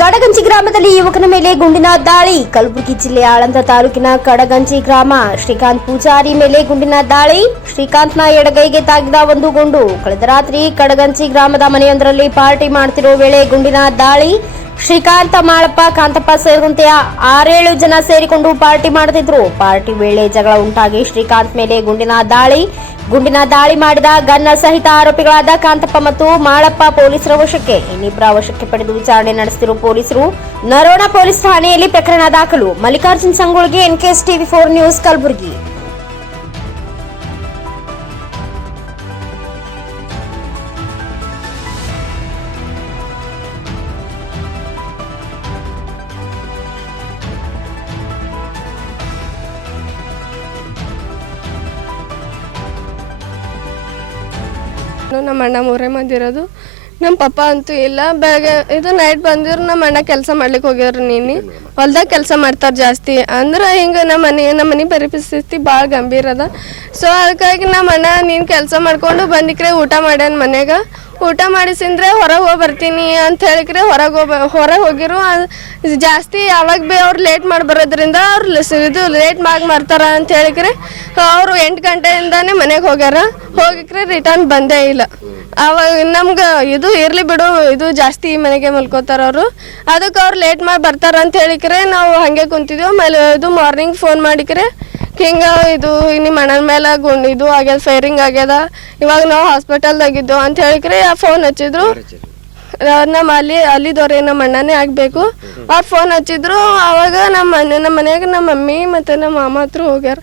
ಕಡಗಂಜಿ ಗ್ರಾಮದಲ್ಲಿ ಯುವಕನ ಮೇಲೆ ಗುಂಡಿನ ದಾಳಿ. ಕಲಬುರಗಿ ಜಿಲ್ಲೆಯ ಆಳಂದ ತಾಲೂಕಿನ ಕಡಗಂಚಿ ಗ್ರಾಮ ಶ್ರೀಕಾಂತ್ ಪೂಜಾರಿ ಮೇಲೆ ಗುಂಡಿನ ದಾಳಿ. ಶ್ರೀಕಾಂತ್ನ ಎಡಗೈಗೆ ತಾಗಿದ ಒಂದು ಗುಂಡು. ಕಳೆದ ರಾತ್ರಿ ಕಡಗಂಚಿ ಗ್ರಾಮದ ಮನೆಯೊಂದರಲ್ಲಿ ಪಾರ್ಟಿ ಮಾಡ್ತಿರೋ ವೇಳೆ ಗುಂಡಿನ ದಾಳಿ. ಶ್ರೀಕಾಂತ ಮಾಳಪ್ಪ, ಕಾಂತಪ್ಪ ಸೇರಿದಂತೆ ಆರೇಳು ಜನ ಸೇರಿಕೊಂಡು ಪಾರ್ಟಿ ಮಾಡುತ್ತಿದ್ರು ಪಾರ್ಟಿ ವೇಳೆ ಜಗಳ ಉಂಟಾಗಿ ಶ್ರೀಕಾಂತ್ ಮೇಲೆ ಗುಂಡಿನ ದಾಳಿ. ಗುಂಡಿನ ದಾಳಿ ಮಾಡಿದ ಗನ್ನ ಸಹಿತ ಆರೋಪಿಗಳಾದ ಕಾಂತಪ್ಪ ಮತ್ತು ಮಾಳಪ್ಪ ಪೊಲೀಸರ ವಶಕ್ಕೆ ಇನ್ನಿಬ್ಬರ ವಶಕ್ಕೆ ಪಡೆದು ವಿಚಾರಣೆ ನಡೆಸುತ್ತಿರುವ ಪೊಲೀಸರು ನರೋಣ ಪೊಲೀಸ್ ಠಾಣೆಯಲ್ಲಿ ಪ್ರಕರಣ ದಾಖಲು. Mallikarjun ಸಂಗೊಳ್ಗೆ NKS TV four news Kalaburagi. ನಮ್ಮ ಅಣ್ಣ ಮೂರೇ ಮಂದಿ ಇರೋದು. ನಮ್ಮ ಪಪ್ಪ ಅಂತೂ ಇಲ್ಲ. ಬೆಳಗ್ಗೆ ಇದು ನೈಟ್ ಬಂದಿರು ನಮ್ಮ ಅಣ್ಣ ಕೆಲಸ ಮಾಡ್ಲಿಕ್ಕೆ ಹೋಗ್ಯಾರ ನೀನು ಹೊಲ್ದಾಗ ಕೆಲಸ ಮಾಡ್ತಾರೆ ಜಾಸ್ತಿ. ಅಂದ್ರೆ ಹಿಂಗೆ ನಮ್ಮ ಮನೆ ನಮ್ಮ ಮನೆ ಪರಿಸ್ಥಿತಿ ಭಾಳ ಗಂಭೀರ ಅದ. ಸೊ ಅದಕ್ಕಾಗಿ ನಮ್ಮ ಅಣ್ಣ ನೀನು ಕೆಲಸ ಮಾಡ್ಕೊಂಡು ಬಂದಿಕ್ರೆ, ಊಟ ಮಾಡ್ಯಾನ ಮನ್ಯಾಗ. ಊಟ ಮಾಡಿಸಿಂದ್ರೆ ಹೊರಗೆ ಹೋಗಿ ಬರ್ತೀನಿ ಅಂತ ಹೇಳಿಕ್ರೆ ಹೊರಗೆ ಹೋಗ ಹೊರಗೆ ಹೋಗಿರು. ಜಾಸ್ತಿ ಯಾವಾಗ ಭೀ ಅವ್ರು ಲೇಟ್ ಮಾಡಿ ಬರೋದ್ರಿಂದ ಅವ್ರು ಇದು ಲೇಟ್ ಮಾಡಿ ಮಾಡ್ತಾರ ಅಂತ ಹೇಳಿಕ್ರೆ ಅವರು ಎಂಟು ಗಂಟೆಯಿಂದಾನೇ ಮನೆಗೆ ಹೋಗ್ಯಾರ. ಹೋಗಿಕ್ರೆ ರಿಟರ್ನ್ ಬಂದೇ ಇಲ್ಲ. ಅವಾಗ ನಮ್ಗೆ ಇದು ಇರಲಿ ಬಿಡು, ಇದು ಜಾಸ್ತಿ ಮನೆಗೆ ಮಲ್ಕೋತಾರ ಅವರು. ಅದಕ್ಕೆ ಅವ್ರು ಲೇಟ್ ಮಾಡಿ ಬರ್ತಾರ ಅಂತ ಹೇಳಿಕ್ರೆ ನಾವು ಹಾಗೆ ಕುಂತಿದ್ವಿ. ಆಮೇಲೆ ಇದು ಮಾರ್ನಿಂಗ್ ಫೋನ್ ಮಾಡಿಕ್ರೆ ಹಿಂಗೆ ಇದು ನಿಮ್ಮ ಅಣ್ಣನ ಮೇಲೆ ಗುಂಡ್ ಇದು ಆಗ್ಯದ ಫೈರಿಂಗ್ ಆಗ್ಯದ. ಇವಾಗ ನಾವು ಹಾಸ್ಪಿಟಲ್ದಾಗಿದ್ದು ಅಂತ ಹೇಳಿಕ್ರೆ ಫೋನ್ ಹಚ್ಚಿದ್ರು. ಆ, ನಮ್ಮ ಅಲ್ಲಿ ಅಲ್ಲಿದವ್ರೆ ನಮ್ಮ ಅಣ್ಣನೇ ಆಗಬೇಕು. ಅವ್ರು ಫೋನ್ ಹಚ್ಚಿದ್ರು ಅವಾಗ ನಮ್ಮ ಮನೆ ನಮ್ಮ ಮನೆಯಾಗ ನಮ್ಮ ಮಮ್ಮಿ ಮತ್ತು ನಮ್ಮ ಮಾಮ ಹತ್ರ ಹೋಗ್ಯಾರ.